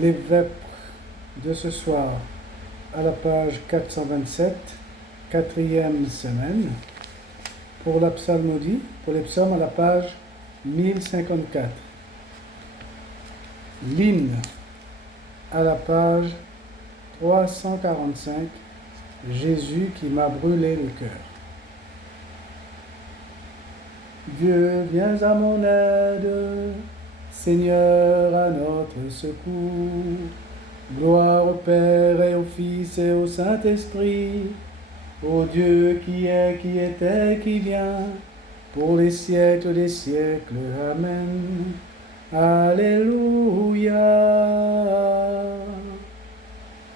Les vêpres de ce soir à la page 427, quatrième semaine. Pour la psalmodie, pour les psaumes à la page 1054. L'hymne à la page 345, Jésus qui m'a brûlé le cœur. Dieu, viens à mon aide, Seigneur, à notre secours. Gloire au Père et au Fils et au Saint-Esprit, ô Dieu qui est, qui était, qui vient, pour les siècles des siècles. Amen. Alléluia.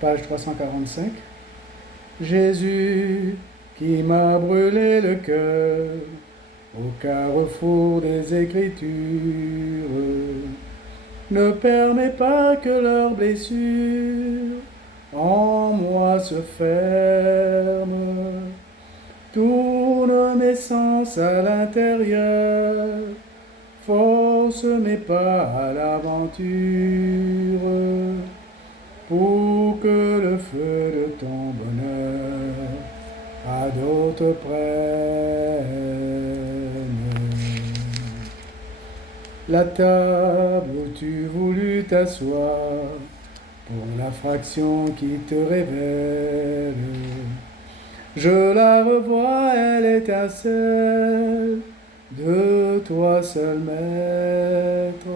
Page 345. Jésus qui m'a brûlé le cœur au carrefour des Écritures, ne permets pas que leurs blessures en moi se ferment. Tourne mes sens à l'intérieur, force mes pas à l'aventure, pour que le feu de ton bonheur à d'autres prenne. La table où tu voulus t'asseoir, pour la fraction qui te révèle, je la revois, elle étincelle de toi seul maître.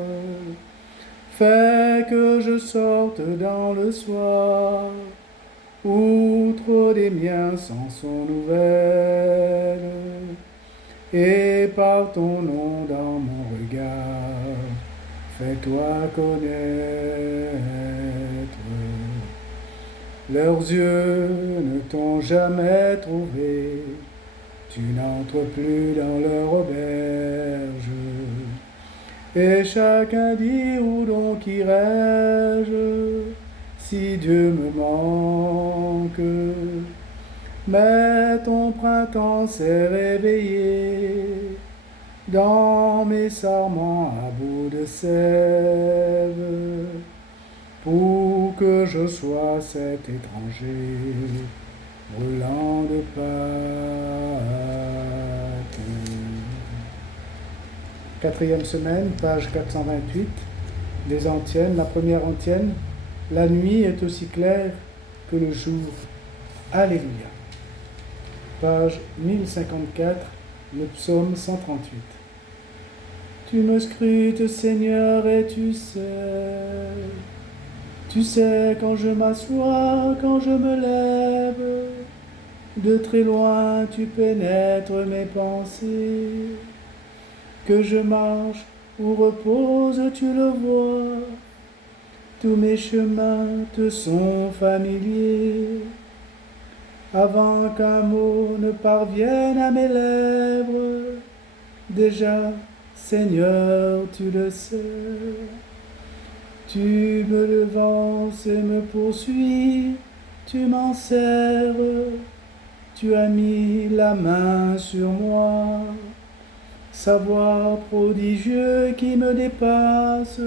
Fais que je sorte dans le soir, outre des miens sans son nouvelle, et par ton nom dans mon regard, fais-toi connaître. Leurs yeux ne t'ont jamais trouvé, tu n'entres plus dans leur auberge, et chacun dit où donc irai-je, si Dieu me manque. Mais ton printemps s'est réveillé dans mes sarments à bout de sève, pour que je sois cet étranger brûlant de pâte. Quatrième semaine, page 428, des antiennes. La première antienne: la nuit est aussi claire que le jour. Alléluia. Page 1054, le psaume 138. Tu me scrutes, Seigneur, et tu sais quand je m'assois, quand je me lève, de très loin tu pénètres mes pensées. Que je marche ou repose, tu le vois, tous mes chemins te sont familiers. Avant qu'un mot ne parvienne à mes lèvres, déjà, Seigneur, tu le sais. Tu me devances et me poursuis, tu m'en serres, tu as mis la main sur moi. Savoir prodigieux qui me dépasse,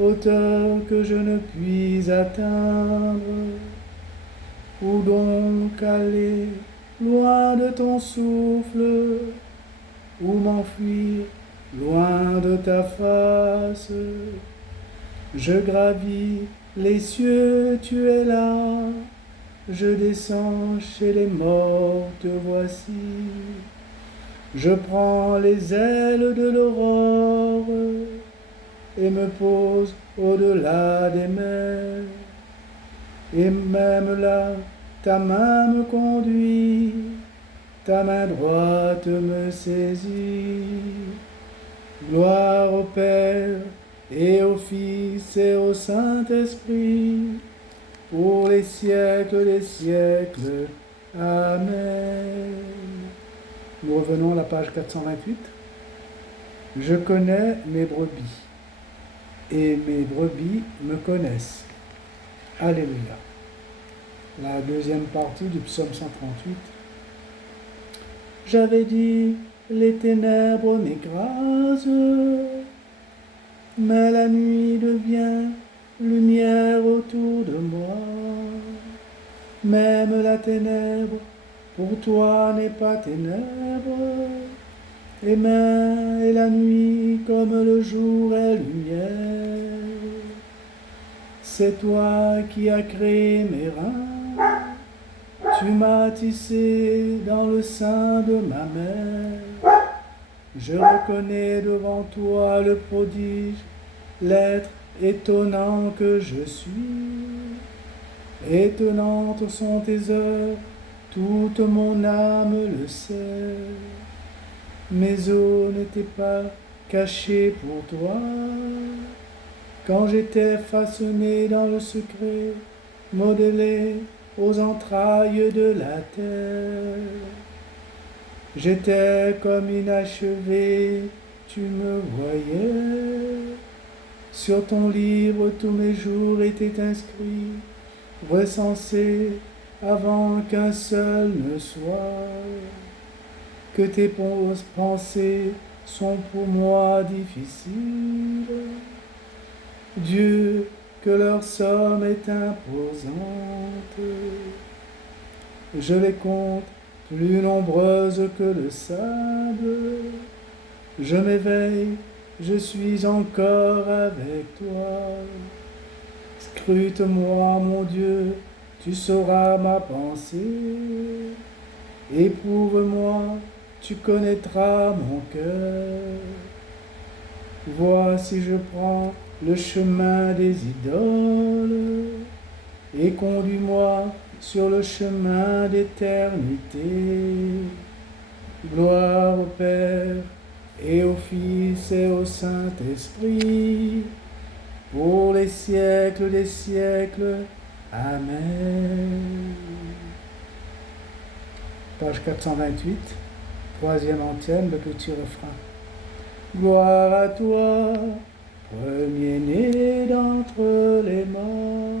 hauteur que je ne puis atteindre. Où donc aller, loin de ton souffle, où m'enfuir, loin de ta face? Je gravis les cieux, tu es là, je descends chez les morts, te voici. Je prends les ailes de l'aurore et me pose au-delà des mers. Et même là, ta main me conduit, ta main droite me saisit. Gloire au Père et au Fils et au Saint-Esprit, pour les siècles des siècles. Amen. Nous revenons à la page 428. Je connais mes brebis, et mes brebis me connaissent. Alléluia. La deuxième partie du psaume 138. J'avais dit, les ténèbres m'écrasent, mais la nuit devient lumière autour de moi. Même la ténèbre, pour toi n'est pas ténèbre, et même et la nuit comme le jour est lumière. C'est toi qui as créé mes reins, tu m'as tissé dans le sein de ma mère. Je reconnais devant toi le prodige, l'être étonnant que je suis. Étonnantes sont tes œuvres, toute mon âme le sait. Mes os n'étaient pas cachés pour toi. Quand j'étais façonné dans le secret, modelé aux entrailles de la terre. J'étais comme inachevé, tu me voyais. Sur ton livre, tous mes jours étaient inscrits, recensés avant qu'un seul ne soit. Que tes pensées sont pour moi difficiles. Dieu, que leur somme est imposante. Je les compte plus nombreuses que le sable. Je m'éveille, je suis encore avec toi. Scrute-moi, mon Dieu, tu sauras ma pensée. Éprouve-moi, tu connaîtras mon cœur. Vois si je prends le chemin des idoles, et conduis-moi sur le chemin d'éternité. Gloire au Père, et au Fils, et au Saint-Esprit, pour les siècles des siècles. Amen. Page 428, troisième antienne, le petit refrain. Gloire à toi, premier-né d'entre les morts.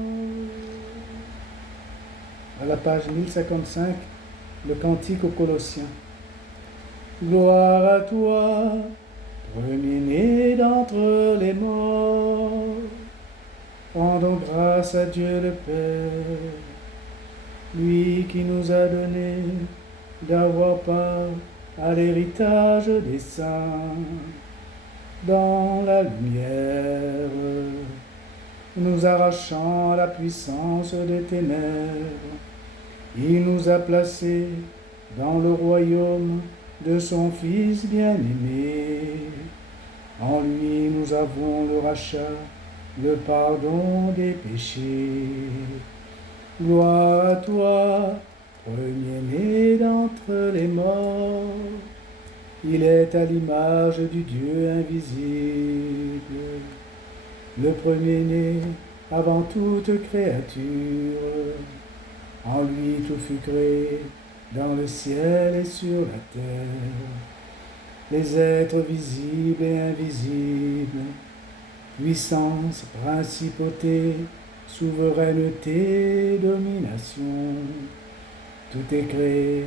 À la page 1055, le cantique aux Colossiens. Gloire à toi, premier-né d'entre les morts. Rendons grâce à Dieu le Père, lui qui nous a donné d'avoir part à l'héritage des saints. Dans la lumière, nous arrachant à la puissance des ténèbres, il nous a placés dans le royaume de son Fils bien-aimé. En lui nous avons le rachat, le pardon des péchés. Gloire à toi, premier-né d'entre les morts. Il est à l'image du Dieu invisible, le premier-né avant toute créature. En lui tout fut créé, dans le ciel et sur la terre. Les êtres visibles et invisibles, puissance, principauté, souveraineté, domination. Tout est créé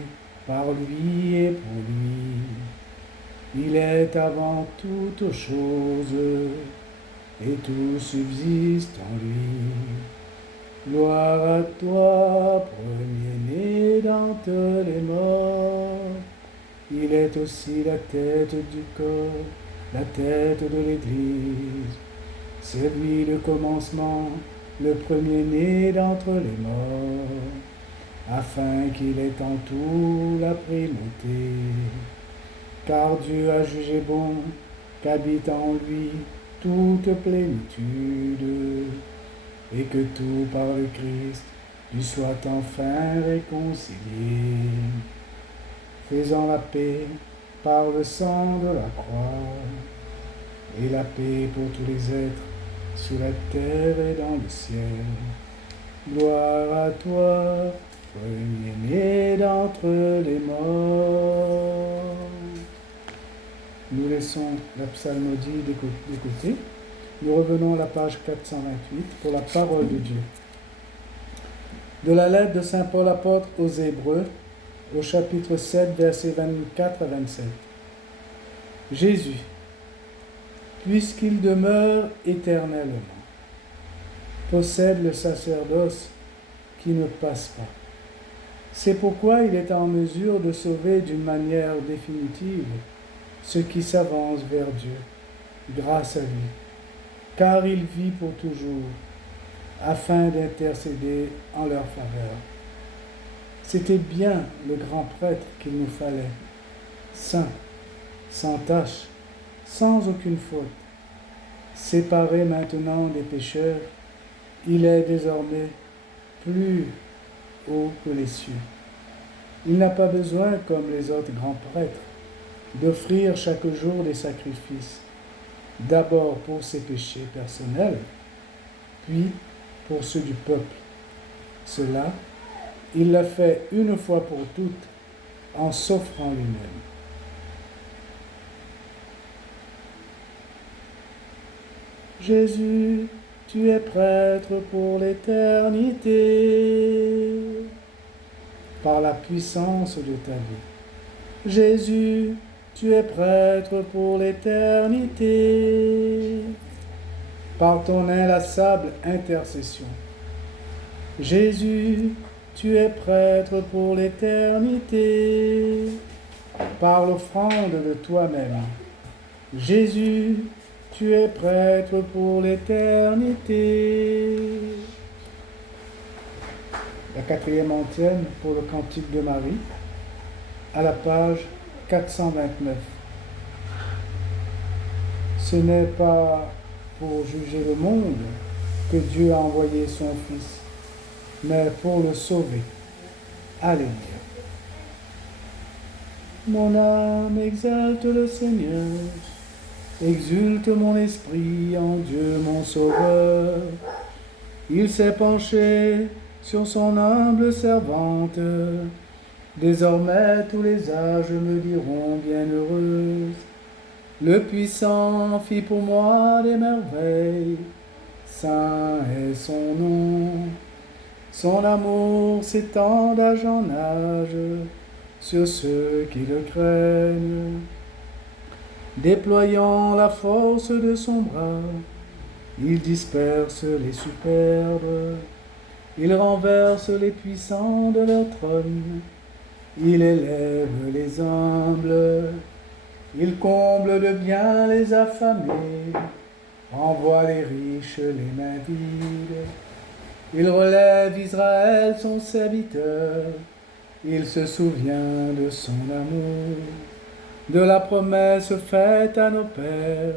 par lui et pour lui. Il est avant toutes choses, et tout subsiste en lui. Gloire à toi, premier-né d'entre les morts. Il est aussi la tête du corps, la tête de l'Église. C'est lui le commencement, le premier-né d'entre les morts, afin qu'il ait en tout la primauté. Car Dieu a jugé bon qu'habite en lui toute plénitude, et que tout par le Christ lui soit enfin réconcilié, faisant la paix par le sang de la croix, et la paix pour tous les êtres sur la terre et dans le ciel. Gloire à toi, premier-né d'entre les morts. Nous laissons la psalmodie d'écouter. Nous revenons à la page 428 pour la parole de Dieu. De la lettre de saint Paul apôtre aux Hébreux, au chapitre 7, versets 24 à 27. Jésus, puisqu'il demeure éternellement, possède le sacerdoce qui ne passe pas. C'est pourquoi il est en mesure de sauver d'une manière définitive ceux qui s'avancent vers Dieu, grâce à lui, car il vit pour toujours, afin d'intercéder en leur faveur. C'était bien le grand prêtre qu'il nous fallait, saint, sans tache, sans aucune faute. Séparé maintenant des pécheurs, il est désormais plus haut que les cieux. Il n'a pas besoin, comme les autres grands prêtres, d'offrir chaque jour des sacrifices, d'abord pour ses péchés personnels, puis pour ceux du peuple. Cela, il l'a fait une fois pour toutes en s'offrant lui-même. Jésus, tu es prêtre pour l'éternité, par la puissance de ta vie. Jésus, tu es prêtre pour l'éternité, par ton inlassable intercession. Jésus, tu es prêtre pour l'éternité, par l'offrande de toi-même. Jésus, tu es prêtre pour l'éternité. La 4e antienne pour le Cantique de Marie, à la page 429. Ce n'est pas pour juger le monde que Dieu a envoyé son Fils, mais pour le sauver. Alléluia. Mon âme exalte le Seigneur, exulte mon esprit en Dieu mon Sauveur. Il s'est penché sur son humble servante. Désormais tous les âges me diront bienheureuse. Le puissant fit pour moi des merveilles. Saint est son nom. Son amour s'étend d'âge en âge sur ceux qui le craignent. Déployant la force de son bras, il disperse les superbes, il renverse les puissants de leur trône, il élève les humbles, il comble de bien les affamés, envoie les riches les mains vides. Il relève Israël son serviteur, il se souvient de son amour, de la promesse faite à nos pères,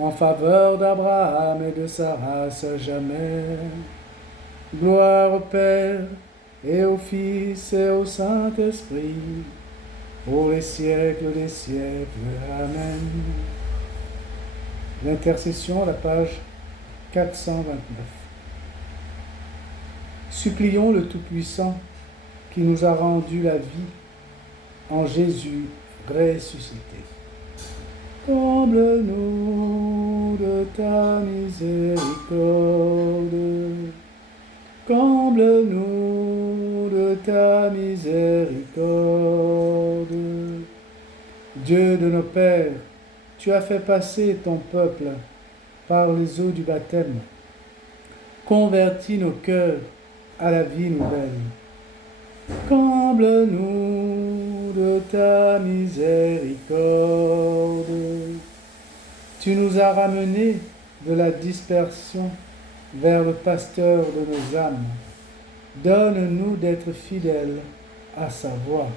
en faveur d'Abraham et de sa race à jamais. Gloire au Père, et au Fils, et au Saint-Esprit, pour les siècles des siècles. Amen. L'intercession à la page 429. Supplions le Tout-Puissant qui nous a rendu la vie en Jésus ressuscité. Comble-nous de ta miséricorde. Comble-nous de ta miséricorde. Dieu de nos pères, tu as fait passer ton peuple par les eaux du baptême. Convertis nos cœurs à la vie nouvelle. Comble-nous de ta miséricorde. Tu nous as ramenés de la dispersion vers le pasteur de nos âmes. Donne-nous d'être fidèles à sa voix.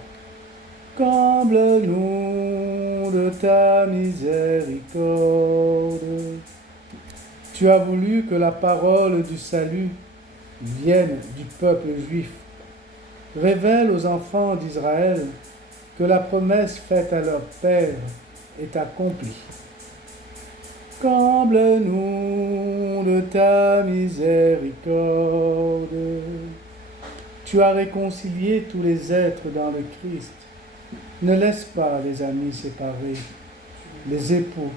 Comble-nous de ta miséricorde. Tu as voulu que la parole du salut vienne du peuple juif. Révèle aux enfants d'Israël que la promesse faite à leur père est accomplie. Comble-nous de ta miséricorde. Tu as réconcilié tous les êtres dans le Christ. Ne laisse pas les amis séparés, les époux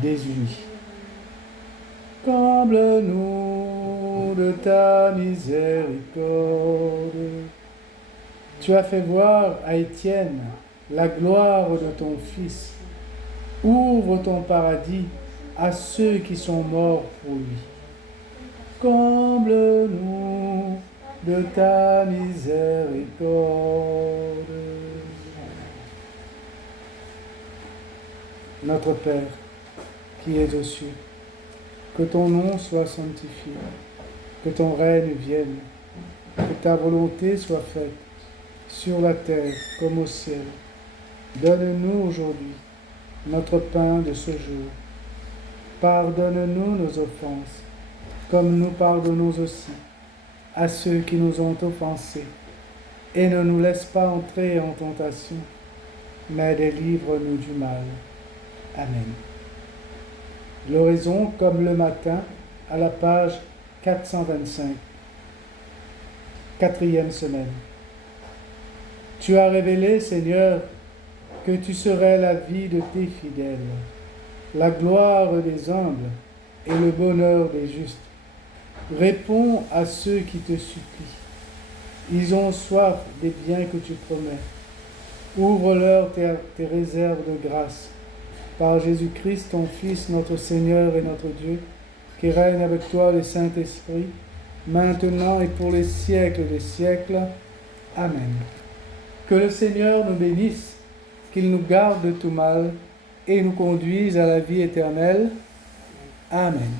désunis. Comble-nous de ta miséricorde. Tu as fait voir à Étienne la gloire de ton Fils. Ouvre ton paradis à ceux qui sont morts pour lui. Comble-nous de ta miséricorde. Notre Père, qui es aux cieux, que ton nom soit sanctifié, que ton règne vienne, que ta volonté soit faite, sur la terre comme au ciel. Donne-nous aujourd'hui notre pain de ce jour. Pardonne-nous nos offenses, comme nous pardonnons aussi à ceux qui nous ont offensés. Et ne nous laisse pas entrer en tentation, mais délivre-nous du mal. Amen. L'oraison comme le matin, à la page 425. 4e semaine. Tu as révélé, Seigneur, que tu serais la vie de tes fidèles, la gloire des humbles et le bonheur des justes. Réponds à ceux qui te supplient. Ils ont soif des biens que tu promets. Ouvre-leur tes réserves de grâce. Par Jésus-Christ, ton Fils, notre Seigneur et notre Dieu, qui règne avec toi le Saint-Esprit, maintenant et pour les siècles des siècles. Amen. Que le Seigneur nous bénisse, qu'il nous garde de tout mal et nous conduise à la vie éternelle. Amen.